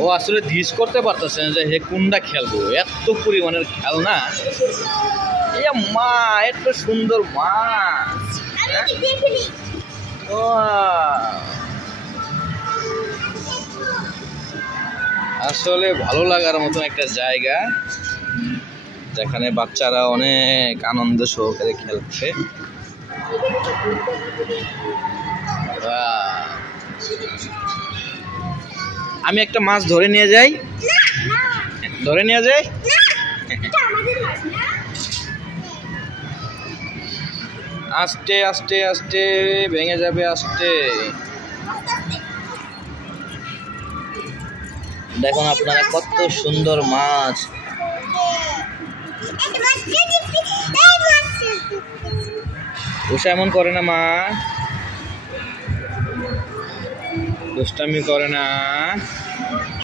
ও আসলে দিস করতে পারতেছে না যে হে কোনটা খেলবো, এত পরিমাণের খেলনা। এই মা, এত সুন্দর মাছ। আসলে ভালো লাগার মতন একটা জায়গা, যেখানে বাচ্চারা অনেক আনন্দ সহকারে খেলছে। আমি একটা মাছ ধরে নিয়ে যাই, ধরে নিয়ে যাই। আস্তে আস্তে আস্তে ভেঙে যাবে, আস্তে। দেখুন আপনারা কত সুন্দর মাছ। উষা এমন করে না মা, দুষ্টামি করে না।